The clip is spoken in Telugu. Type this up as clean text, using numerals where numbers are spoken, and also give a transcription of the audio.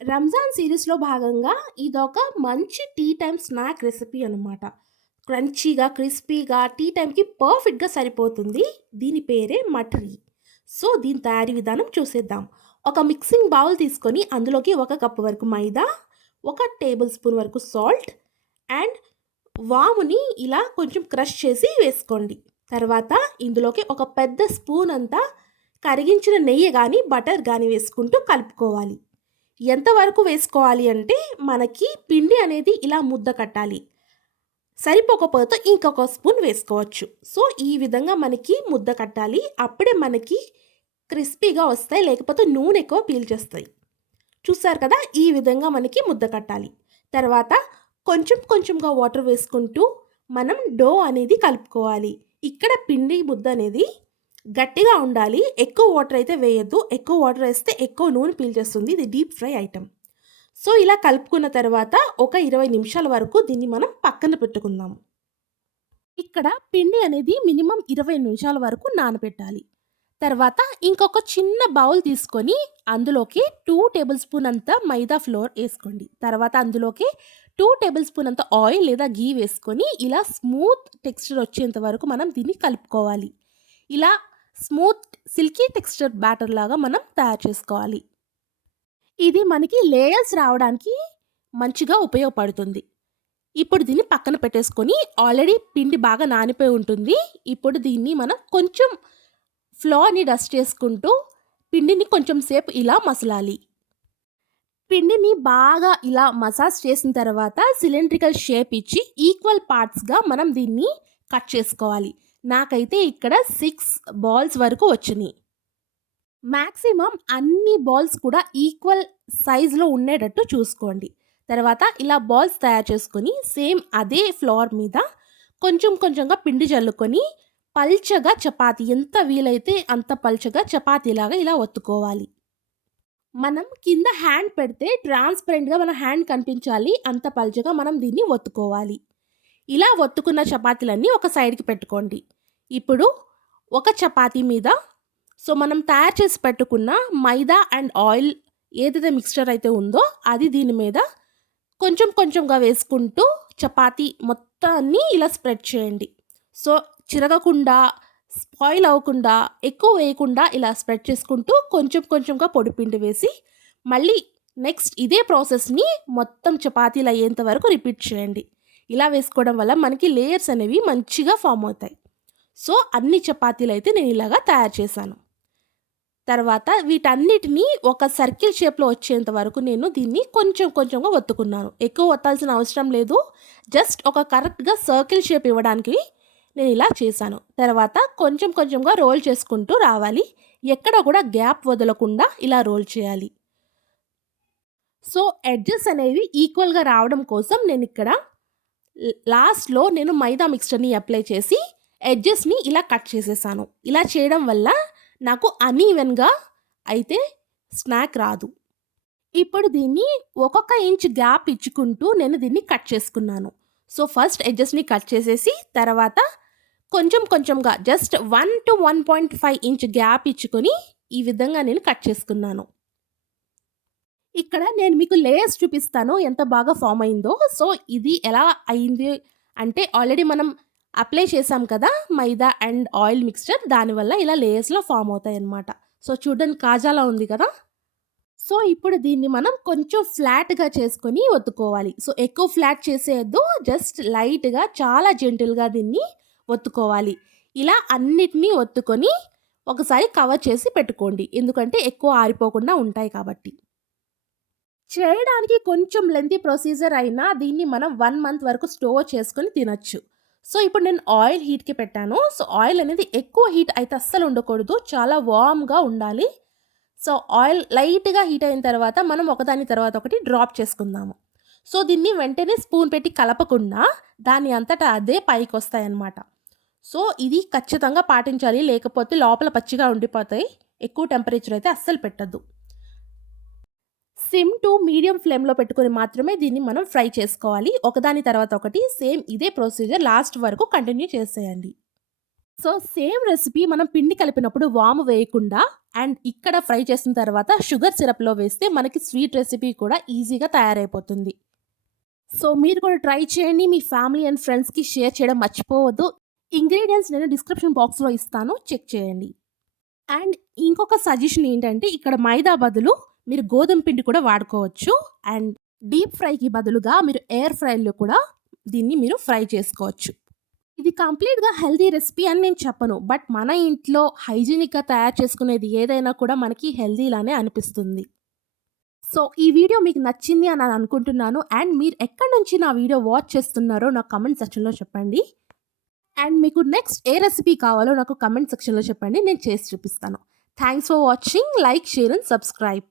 రంజాన్ సిరీస్‌లో భాగంగా ఇదొక మంచి టీ టైమ్ స్నాక్ రెసిపీ అనమాట. క్రంచీగా, క్రిస్పీగా టీ టైమ్‌కి పర్ఫెక్ట్‌గా సరిపోతుంది. దీని పేరే మఠరీ. సో, దీని తయారీ విధానం చూసేద్దాం. ఒక మిక్సింగ్ బౌల్ తీసుకొని అందులోకి 1 కప్ వరకు మైదా, 1 టేబుల్ స్పూన్ వరకు సాల్ట్ అండ్ వాముని ఇలా కొంచెం క్రష్ చేసి వేసుకోండి. తర్వాత ఇందులోకి ఒక పెద్ద స్పూన్ అంతా కరిగించిన నెయ్యి గాని, బటర్ గాని వేసుకుంటూ కలుపుకోవాలి. ఎంతవరకు వేసుకోవాలి అంటే, మనకి పిండి అనేది ఇలా ముద్ద కట్టాలి. సరిపోకపోతే ఇంకొక స్పూన్ వేసుకోవచ్చు. సో, ఈ విధంగా మనకి ముద్ద కట్టాలి. అప్పుడే మనకి క్రిస్పీగా వస్తాయి. లేకపోతే నూనె ఎక్కువ పీల్చేస్తాయి. చూసారు కదా! ఈ విధంగా మనకి ముద్ద కట్టాలి. తర్వాత కొంచెం కొంచెంగా వాటర్ వేసుకుంటూ మనం డో అనేది కలుపుకోవాలి. ఇక్కడ పిండి ముద్ద అనేది గట్టిగా ఉండాలి. ఎక్కువ వాటర్ అయితే వేయొద్దు. ఎక్కువ వాటర్ వేస్తే ఎక్కువ నూనె పీల్చేస్తుంది. ఇది డీప్ ఫ్రై ఐటెమ్. సో, ఇలా కలుపుకున్న తర్వాత ఒక 20 నిమిషాల వరకు దీన్ని మనం పక్కన పెట్టుకుందాం. ఇక్కడ పిండి అనేది మినిమమ్ 20 నిమిషాల వరకు నానబెట్టాలి. తర్వాత ఇంకొక చిన్న బౌల్ తీసుకొని అందులోకి 2 టేబుల్ స్పూన్ అంత మైదా ఫ్లోర్ ఏసుకోండి. తర్వాత అందులోకి 2 టేబుల్ స్పూన్ అంత ఆయిల్ లేదా ఘీ వేసుకొని ఇలా స్మూత్ టెక్స్చర్ వచ్చేంత వరకు మనం దీన్ని కలుపుకోవాలి. ఇలా స్మూత్ సిల్కీ టెక్స్చర్ బ్యాటర్ లాగా మనం తయారు చేసుకోవాలి. ఇది మనకి లేయర్స్ రావడానికి మంచిగా ఉపయోగపడుతుంది. ఇప్పుడు దీన్ని పక్కన పెట్టేసుకొని ఆల్రెడీ పిండి బాగా నానిపోయి ఉంటుంది. ఇప్పుడు దీన్ని మనం కొంచెం ఫ్లోర్‌ని డస్ట్ చేసుకుంటూ పిండిని కొంచెం సేపు ఇలా మసలాలి. పిండిని బాగా ఇలా మసాజ్ చేసిన తర్వాత సిలిండ్రికల్ షేప్ ఇచ్చి ఈక్వల్ పార్ట్స్‌గా మనం దీన్ని కట్ చేసుకోవాలి. నాకైతే ఇక్కడ 6 బాల్స్ వరకు వచ్చినియి. మాక్సిమం అన్ని బాల్స్ కూడా ఈక్వల్ సైజులో ఉండేటట్టు చూసుకోండి. తర్వాత ఇలా బాల్స్ తయారు చేసుకొని సేమ్ అదే ఫ్లోర్ మీద కొంచెం కొంచెంగా పిండి జల్లుకొని పల్చగా చపాతీ ఎంత వీలైతే అంత పల్చగా చపాతీలాగా ఇలా ఒత్తుకోవాలి. మనం కింద హ్యాండ్ పెడితే ట్రాన్స్‌పరెంట్‌గా మన హ్యాండ్ కనిపించాలి. అంత పల్చగా మనం దీన్ని ఒత్తుకోవాలి. ఇలా ఒత్తుకున్న చపాతీలన్నీ ఒక సైడ్‌కి పెట్టుకోండి. ఇప్పుడు ఒక చపాతీ మీద మనం తయారు చేసి పెట్టుకున్న మైదా అండ్ ఆయిల్ ఏదైతే మిక్స్చర్ అయితే ఉందో అది దీని మీద కొంచెం కొంచెంగా వేసుకుంటూ చపాతీ మొత్తాన్ని ఇలా స్ప్రెడ్ చేయండి. సో, చిరగకుండా, స్పాయిల్ అవ్వకుండా, ఎక్కువ వేయకుండా ఇలా స్ప్రెడ్ చేసుకుంటూ కొంచెం కొంచెంగా పొడిపిండి వేసి మళ్ళీ నెక్స్ట్ ఇదే ప్రాసెస్‌ని మొత్తం చపాతీలు అయ్యేంత వరకు రిపీట్ చేయండి. ఇలా వేసుకోవడం వల్ల మనకి లేయర్స్ అనేవి మంచిగా ఫార్మ్ అవుతాయి. సో, అన్ని చపాతీలైతే నేను ఇలాగా తయారు చేశాను. తర్వాత వీటన్నిటిని ఒక సర్కిల్ షేప్‌లో వచ్చేంత వరకు నేను దీన్ని కొంచెం కొంచెంగా ఒత్తుకున్నాను. ఎక్కువ ఒత్తాల్సిన అవసరం లేదు. జస్ట్ ఒక కరెక్ట్‌గా సర్కిల్ షేప్ ఇవ్వడానికి నేను ఇలా చేశాను. తర్వాత కొంచెం కొంచెంగా రోల్ చేసుకుంటూ రావాలి. ఎక్కడ కూడా గ్యాప్ వదలకుండా ఇలా రోల్ చేయాలి. సో, ఎడ్జెస్ అనేవి ఈక్వల్‌గా రావడం కోసం నేనిక్కడ లాస్ట్‌లో నేను మైదా మిక్స్చర్‌ని అప్లై చేసి ఎడ్జెస్‌ని ఇలా కట్ చేసేసాను. ఇలా చేయడం వల్ల నాకు అన్‌ఈవెన్‌గా అయితే స్నాక్ రాదు. ఇప్పుడు దీన్ని ఒక్కొక్క ఇంచ్ గ్యాప్ ఇచ్చుకుంటూ నేను దీన్ని కట్ చేసుకున్నాను. సో, ఫస్ట్ ఎడ్జెస్‌ని కట్ చేసేసి తర్వాత కొంచెం కొంచెంగా జస్ట్ 1-1.5 ఇంచ్ గ్యాప్ ఇచ్చుకొని ఈ విధంగా నేను కట్ చేసుకున్నాను. ఇక్కడ నేను మీకు లేయర్స్ చూపిస్తాను ఎంత బాగా ఫార్మ్ అయిందో. సో, ఇది ఎలా అయింది అంటే ఆల్రెడీ మనం అప్లై చేసాం కదా! మైదా అండ్ ఆయిల్ మిక్స్చర్ దానివల్ల ఇలా లేయర్స్‌లా ఫార్మ్ అవుతాయన్నమాట. సో, చూడడానికి కాజాలా ఉంది కదా! సో, ఇప్పుడు దీన్ని మనం కొంచెం ఫ్లాట్‌గా చేసుకొని ఒత్తుకోవాలి. సో, ఎక్కువ ఫ్లాట్ చేసేయొద్దు. జస్ట్ లైట్‌గా చాలా జెంటిల్‌గా దీన్ని ఒత్తుకోవాలి. ఇలా అన్నిటిని ఒత్తుకొని ఒకసారి కవర్ చేసి పెట్టుకోండి. ఎందుకంటే ఎక్కువ ఆరిపోకుండా ఉంటాయి కాబట్టి. చేయడానికి కొంచెం లెంతీ ప్రొసీజర్ అయినా దీన్ని మనం 1 మంత్ వరకు స్టోర్ చేసుకొని తినొచ్చు. సో, ఇప్పుడు నేను ఆయిల్ హీట్‌కి పెట్టాను. సో, ఆయిల్ అనేది ఎక్కువ హీట్ అయితే అస్సలు ఉండకూడదు. చాలా వార్మ్‌గా ఉండాలి. సో, ఆయిల్ లైట్‌గా హీట్ అయిన తర్వాత మనం ఒకదాని తర్వాత ఒకటి డ్రాప్ చేసుకుందాము. సో, దీన్ని వెంటనే స్పూన్ పెట్టి కలపకుండా దాని అంతటా అదే పైకొస్తాయన్నమాట. సో, ఇది ఖచ్చితంగా పాటించాలి. లేకపోతే లోపల పచ్చిగా ఉండిపోతాయి. ఎక్కువ టెంపరేచర్ అయితే అస్సలు పెట్టొద్దు. సిమ్ టు మీడియం ఫ్లేమ్‌లో పెట్టుకొని మాత్రమే దీన్ని మనం ఫ్రై చేసుకోవాలి. ఒకదాని తర్వాత ఒకటి సేమ్ ఇదే ప్రొసీజర్ లాస్ట్ వరకు కంటిన్యూ చేసేయండి. సో, సేమ్ రెసిపీ మనం పిండి కలిపినప్పుడు వాము వేయకుండా అండ్ ఇక్కడ ఫ్రై చేసిన తర్వాత షుగర్ సిరప్‌లో వేస్తే మనకి స్వీట్ రెసిపీ కూడా ఈజీగా తయారైపోతుంది. సో మీరు కూడా ట్రై చేయండి. మీ ఫ్యామిలీ అండ్ ఫ్రెండ్స్‌కి షేర్ చేయడం మర్చిపోవద్దు. ఇంగ్రీడియెంట్స్ నేను డిస్క్రిప్షన్ బాక్స్‌లో ఇస్తాను. చెక్ చేయండి. అండ్ ఇంకొక సజెషన్ ఏంటంటే ఇక్కడ మైదా బదులు మీరు గోధుమ పిండి కూడా వాడుకోవచ్చు. అండ్ డీప్ ఫ్రైకి బదులుగా మీరు ఎయిర్ ఫ్రై‌లో కూడా దీన్ని మీరు ఫ్రై చేసుకోవచ్చు. ఇది కంప్లీట్‌గా హెల్తీ రెసిపీ అని నేను చెప్పను. బట్ మన ఇంట్లో హైజీనిక్‌గా తయారు చేసుకునేది ఏదైనా కూడా మనకి హెల్తీలానే అనిపిస్తుంది. సో ఈ వీడియో మీకు నచ్చింది అని అనుకుంటున్నాను. అండ్ మీరు ఎక్కడి నుంచి నా వీడియో వాచ్ చేస్తున్నారో నాకు కామెంట్ సెక్షన్‌లో చెప్పండి. అండ్ మీకు నెక్స్ట్ ఏ రెసిపీ కావాలో నాకు కామెంట్ సెక్షన్‌లో చెప్పండి. నేను చేసి చూపిస్తాను. Thanks for watching. Like, share and subscribe.